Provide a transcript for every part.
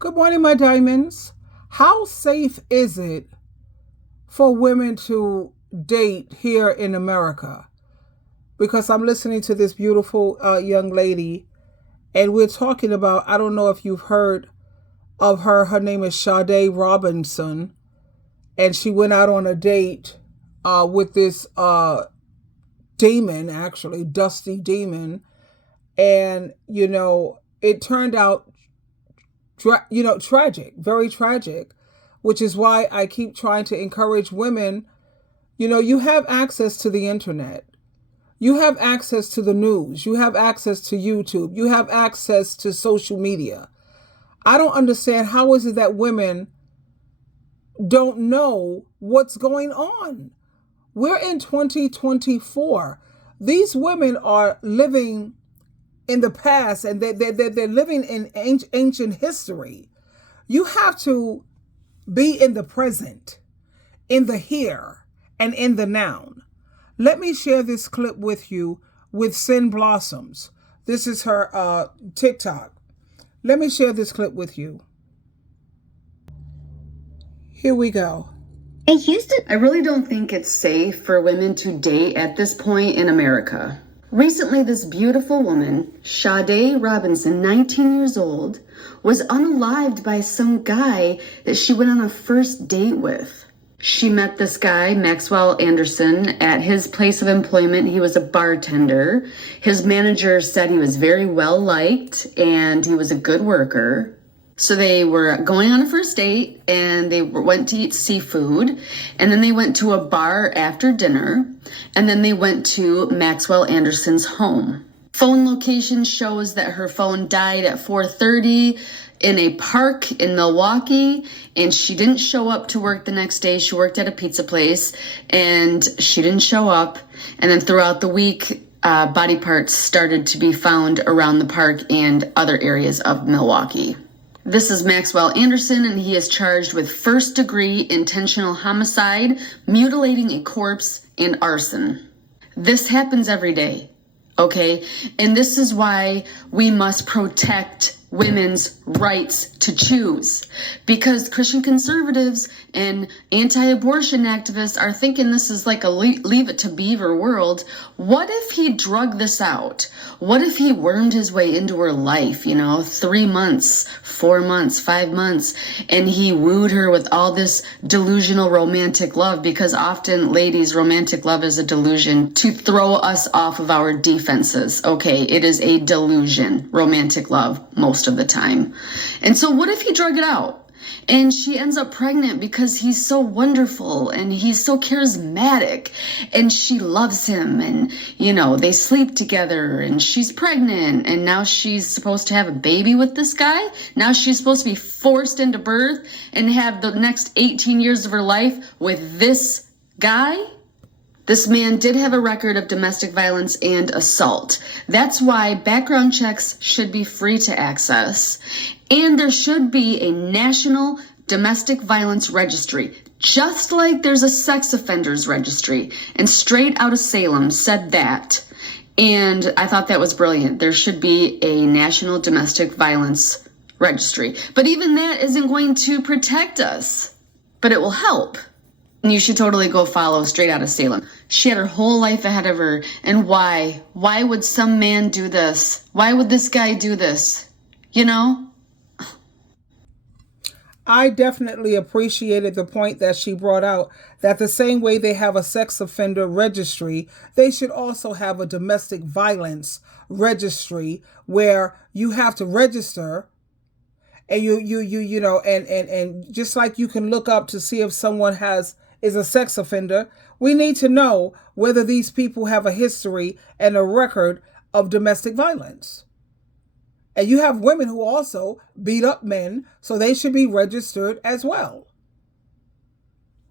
Good morning, my diamonds. How safe is it for women to date here in America? Because I'm listening to this beautiful young lady, and we're talking about, I don't know if you've heard of her. Her name is Sade Robinson, and she went out on a date with this demon, actually, Dusty Demon. And, it turned out tragic, very tragic, which is why I keep trying to encourage women. You have access to the internet, you have access to the news, you have access to YouTube, you have access to social media. I don't understand how is it that women don't know what's going on. We're in 2024. These women are living in the past, and they're living in ancient history. You have to be in the present, in the here, and in the now. Let me share this clip with you with Sin Blossoms. This is her TikTok. Let me share this clip with you. Here we go. Hey, Houston. I really don't think it's safe for women to date at this point in America. Recently, this beautiful woman, Sade Robinson, 19 years old, was unalived by some guy that she went on a first date with. She met this guy, Maxwell Anderson, at his place of employment. He was a bartender. His manager said he was very well liked and he was a good worker. So they were going on a first date and they went to eat seafood, and then they went to a bar after dinner, and then they went to Maxwell Anderson's home. Phone location shows that her phone died at 4:30 in a park in Milwaukee, and she didn't show up to work the next day. She worked at a pizza place and she didn't show up. And then throughout the week, body parts started to be found around the park and other areas of Milwaukee. This is Maxwell Anderson, and he is charged with first-degree intentional homicide, mutilating a corpse, and arson. This happens every day, okay? And this is why we must protect women's rights to choose, because Christian conservatives and anti-abortion activists are thinking this is like a leave it to beaver world. What if he drugged this out? What if he wormed his way into her life, 3 months, 4 months, 5 months, and he wooed her with all this delusional romantic love? Because often, ladies, romantic love is a delusion to throw us off of our defenses. Okay, it is a delusion, romantic love, most of the time. And so what if he drug it out? And she ends up pregnant because he's so wonderful and he's so charismatic and she loves him, and they sleep together and she's pregnant, and now she's supposed to have a baby with this guy. Now she's supposed to be forced into birth and have the next 18 years of her life with this guy. This man did have a record of domestic violence and assault. That's why background checks should be free to access. And there should be a national domestic violence registry, just like there's a sex offenders registry. And Straight Outta Salem said that. And I thought that was brilliant. There should be a national domestic violence registry. But even that isn't going to protect us, but it will help. And you should totally go follow Straight Outta Salem. She had her whole life ahead of her. And why? Why would some man do this? Why would this guy do this? I definitely appreciated the point that she brought out, that the same way they have a sex offender registry, they should also have a domestic violence registry where you have to register, and and just like you can look up to see if someone is a sex offender, we need to know whether these people have a history and a record of domestic violence. And you have women who also beat up men, so they should be registered as well.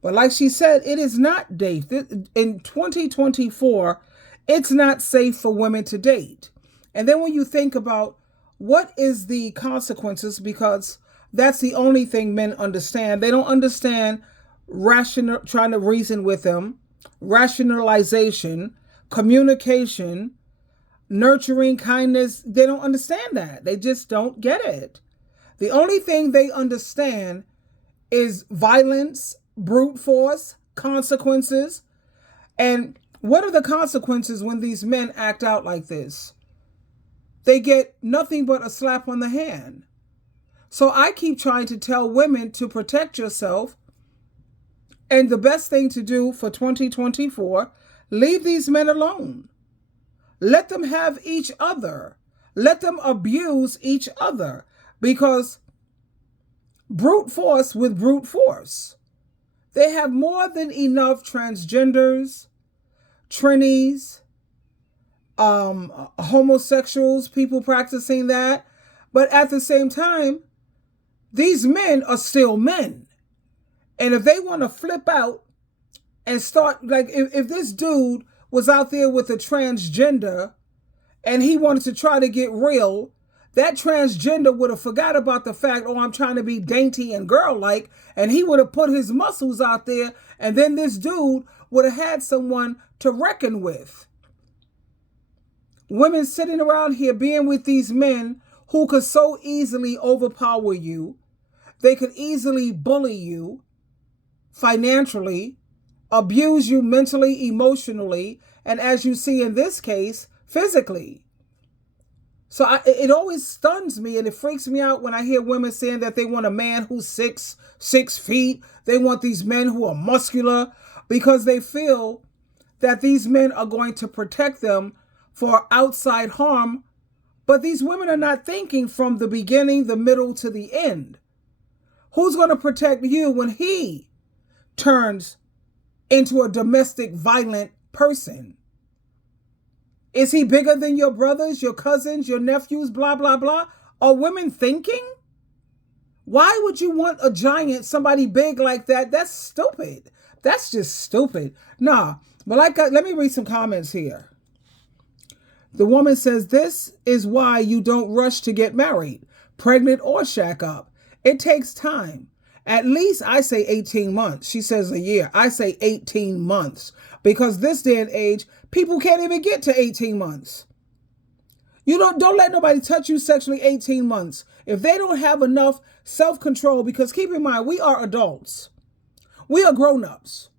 But like she said, it is not safe. In 2024, it's not safe for women to date. And then when you think about what is the consequences, because that's the only thing men understand. They don't understand trying to reason with them, rationalization, communication, nurturing, kindness. They don't understand that. They just don't get it. The only thing they understand is violence, brute force, consequences. And what are the consequences when these men act out like this? They get nothing but a slap on the hand. So I keep trying to tell women to protect yourself. And the best thing to do for 2024, leave these men alone. Let them have each other. Let them abuse each other. Because brute force with brute force. They have more than enough transgenders, trannies, homosexuals, people practicing that. But at the same time, these men are still men. And if they want to flip out and start, like if this dude was out there with a transgender and he wanted to try to get real, that transgender would have forgot about the fact, oh, I'm trying to be dainty and girl-like, and he would have put his muscles out there, and then this dude would have had someone to reckon with. Women sitting around here being with these men who could so easily overpower you. They could easily bully you financially, abuse you mentally, emotionally, and as you see in this case, physically. So it always stuns me and it freaks me out when I hear women saying that they want a man who's 6 feet. They want these men who are muscular because they feel that these men are going to protect them for outside harm. But these women are not thinking from the beginning, the middle to the end. Who's going to protect you when he turns into a domestic violent person? Is he bigger than your brothers, your cousins, your nephews, blah, blah, blah? Are women thinking? Why would you want a giant, somebody big like that? That's stupid. That's just stupid. Nah, but let me read some comments here. The woman says, this is why you don't rush to get married, pregnant or shack up. It takes time. At least I say 18 months. She says a year. I say 18 months. Because this day and age, people can't even get to 18 months. You don't let nobody touch you sexually 18 months. If they don't have enough self-control, because keep in mind, we are adults. We are grown-ups.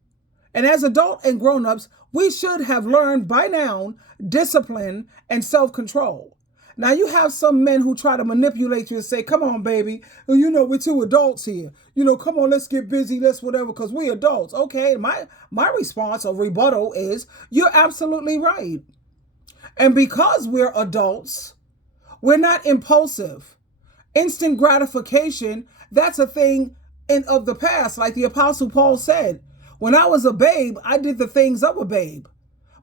And as adult and grown-ups, we should have learned by now discipline and self-control. Now, you have some men who try to manipulate you and say, come on, baby. We're two adults here. Come on, let's get busy. Let's whatever, because we're adults. Okay, my response or rebuttal is, you're absolutely right. And because we're adults, we're not impulsive. Instant gratification, that's a thing of the past. Like the Apostle Paul said, when I was a babe, I did the things of a babe.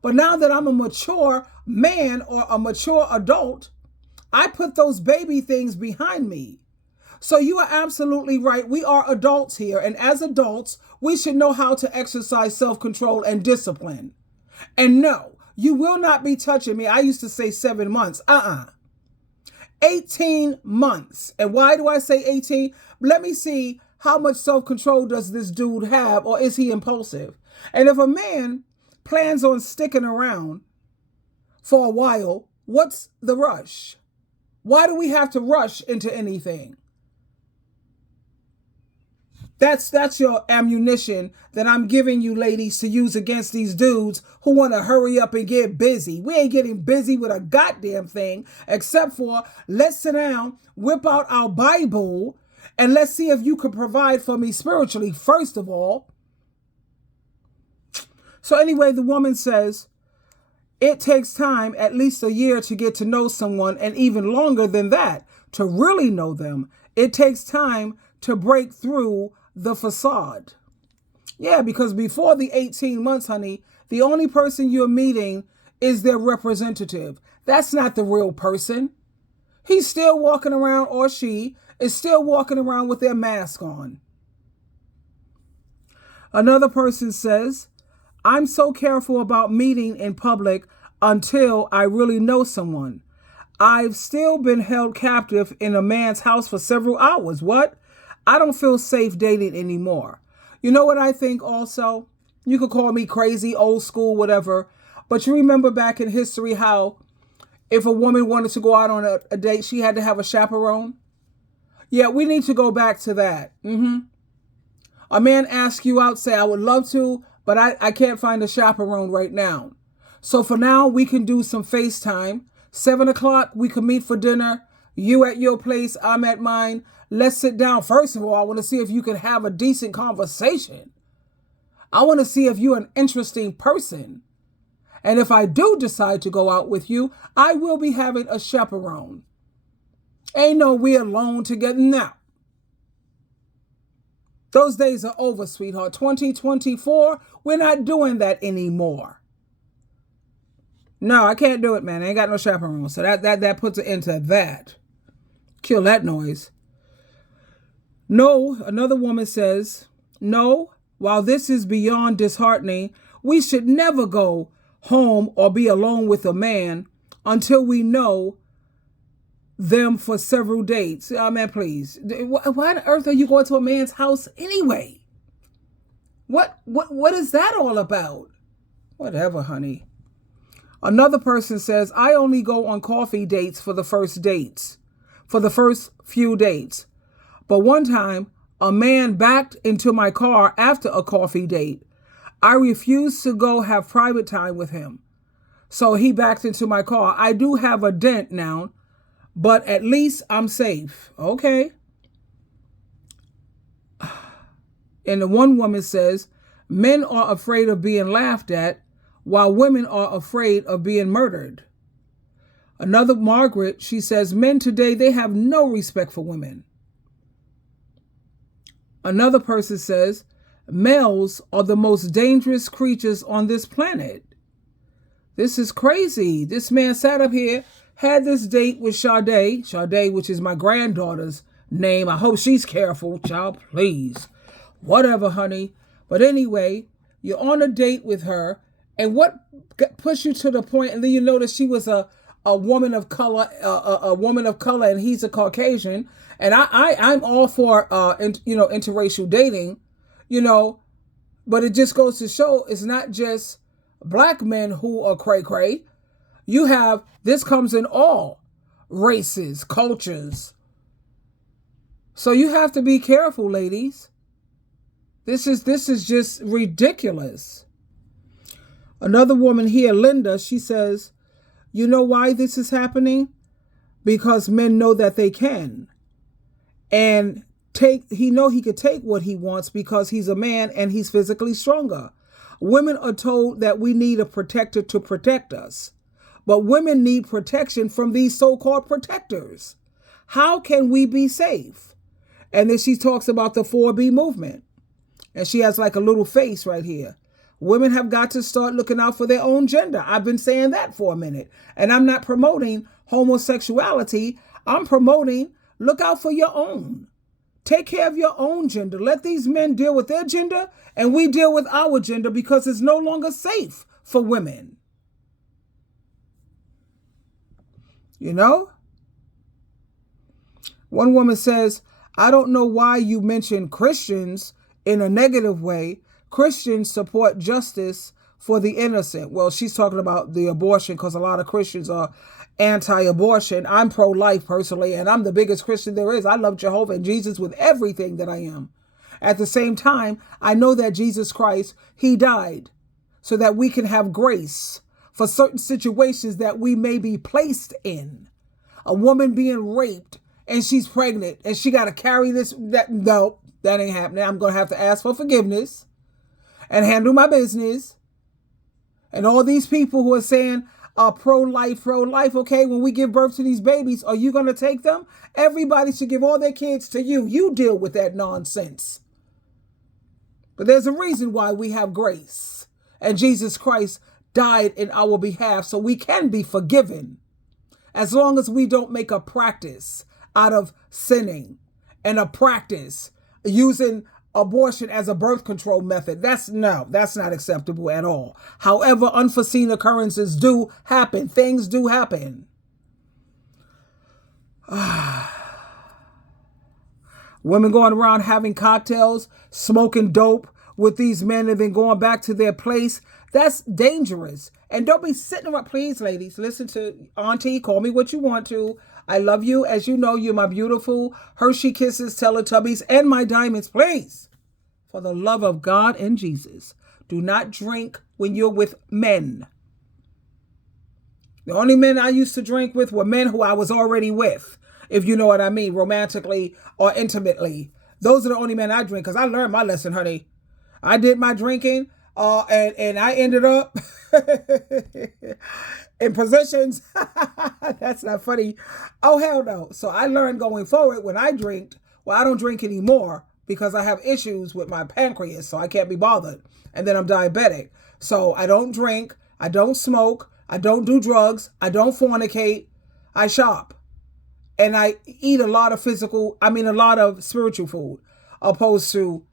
But now that I'm a mature man or a mature adult, I put those baby things behind me. So you are absolutely right. We are adults here. And as adults, we should know how to exercise self-control and discipline. And no, you will not be touching me. I used to say 7 months. 18 months. And why do I say 18? Let me see how much self-control does this dude have, or is he impulsive? And if a man plans on sticking around for a while, what's the rush? Why do we have to rush into anything? That's your ammunition that I'm giving you, ladies, to use against these dudes who want to hurry up and get busy. We ain't getting busy with a goddamn thing, except for let's sit down, whip out our Bible, and let's see if you can provide for me spiritually, first of all. So anyway, the woman says, it takes time, at least a year, to get to know someone, and even longer than that, to really know them. It takes time to break through the facade. Yeah, because before the 18 months, honey, the only person you're meeting is their representative. That's not the real person. He's still walking around, or she is still walking around with their mask on. Another person says, I'm so careful about meeting in public until I really know someone. I've still been held captive in a man's house for several hours. What? I don't feel safe dating anymore. You know what I think also? You could call me crazy, old school, whatever. But you remember back in history how if a woman wanted to go out on a date, she had to have a chaperone? Yeah, we need to go back to that. A man asks you out, say, I would love to, but I can't find a chaperone right now. So for now, we can do some FaceTime. 7 o'clock, we can meet for dinner. You at your place, I'm at mine. Let's sit down. First of all, I want to see if you can have a decent conversation. I want to see if you're an interesting person. And if I do decide to go out with you, I will be having a chaperone. Ain't no we alone together now. Those days are over, sweetheart. 2024, we're not doing that anymore. No, I can't do it, man. I ain't got no chaperone. So that puts an end to that. Kill that noise. No, another woman says, no, while this is beyond disheartening, we should never go home or be alone with a man until we know them for several dates. Oh, man, please. Why on earth are you going to a man's house anyway? What is that all about? Whatever, honey. Another person says, I only go on coffee dates for the first few dates. But one time, a man backed into my car after a coffee date. I refused to go have private time with him. So he backed into my car. I do have a dent now, but at least I'm safe. Okay. And the one woman says, men are afraid of being laughed at, while women are afraid of being murdered. Another Margaret, she says, men today, they have no respect for women. Another person says, males are the most dangerous creatures on this planet. This is crazy. This man sat up here, had this date with Sade, which is my granddaughter's name. I hope she's careful, child, please. Whatever, honey. But anyway, you're on a date with her, and what pushed you to the point, and then you notice she was a woman of color, and he's a Caucasian, and I'm all for interracial dating, but it just goes to show it's not just black men who are cray-cray. This comes in all races, cultures. So you have to be careful, ladies. This is just ridiculous. Another woman here, Linda, she says, you know why this is happening? Because men know that they can. And he could take what he wants because he's a man and he's physically stronger. Women are told that we need a protector to protect us. But women need protection from these so-called protectors. How can we be safe? And then she talks about the 4B movement. And she has like a little face right here. Women have got to start looking out for their own gender. I've been saying that for a minute. And I'm not promoting homosexuality. I'm promoting look out for your own. Take care of your own gender. Let these men deal with their gender and we deal with our gender because it's no longer safe for women. One woman says, I don't know why you mention Christians in a negative way. Christians support justice for the innocent. Well, she's talking about the abortion because a lot of Christians are anti-abortion. I'm pro-life personally, and I'm the biggest Christian there is. I love Jehovah and Jesus with everything that I am. At the same time, I know that Jesus Christ, he died so that we can have grace for certain situations that we may be placed in. A woman being raped and she's pregnant and she got to carry this. No, that ain't happening. I'm going to have to ask for forgiveness and handle my business. And all these people who are saying pro-life. Okay, when we give birth to these babies, are you going to take them? Everybody should give all their kids to you. You deal with that nonsense. But there's a reason why we have grace. And Jesus Christ died in our behalf so we can be forgiven. As long as we don't make a practice out of sinning and a practice using abortion as a birth control method. That's not acceptable at all. However, unforeseen occurrences do happen. Things do happen. Women going around having cocktails, smoking dope with these men and then going back to their place. That's dangerous. And don't be sitting around, please, ladies, listen to Auntie, call me what you want to. I love you. As you know, you're my beautiful Hershey Kisses, Teletubbies, and my diamonds. Please, for the love of God and Jesus, do not drink when you're with men. The only men I used to drink with were men who I was already with, if you know what I mean, romantically or intimately. Those are the only men I drink, because I learned my lesson, honey. I did my drinking, and I ended up in positions. That's not funny. Oh, hell no. So I learned going forward when I drink, well, I don't drink anymore because I have issues with my pancreas, so I can't be bothered. And then I'm diabetic. So I don't drink, I don't smoke, I don't do drugs, I don't fornicate, I shop. And I eat a lot of a lot of spiritual food opposed to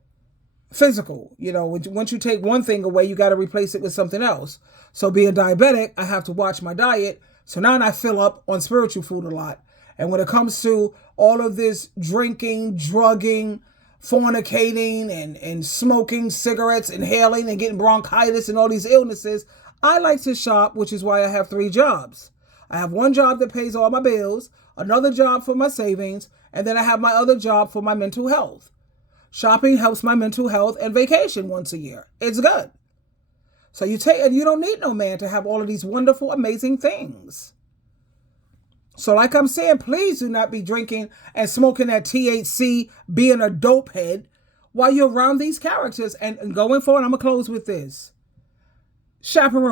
physical. Once you take one thing away, you got to replace it with something else. So being diabetic, I have to watch my diet. So now I fill up on spiritual food a lot. And when it comes to all of this drinking, drugging, fornicating, and smoking cigarettes, inhaling, and getting bronchitis and all these illnesses, I like to shop, which is why I have 3 jobs. I have one job that pays all my bills, another job for my savings, and then I have my other job for my mental health. Shopping helps my mental health, and vacation once a year. It's good. So you don't need no man to have all of these wonderful, amazing things. So like I'm saying, please do not be drinking and smoking that THC, being a dope head while you're around these characters. And going forward, I'm going to close with this. Chaperone.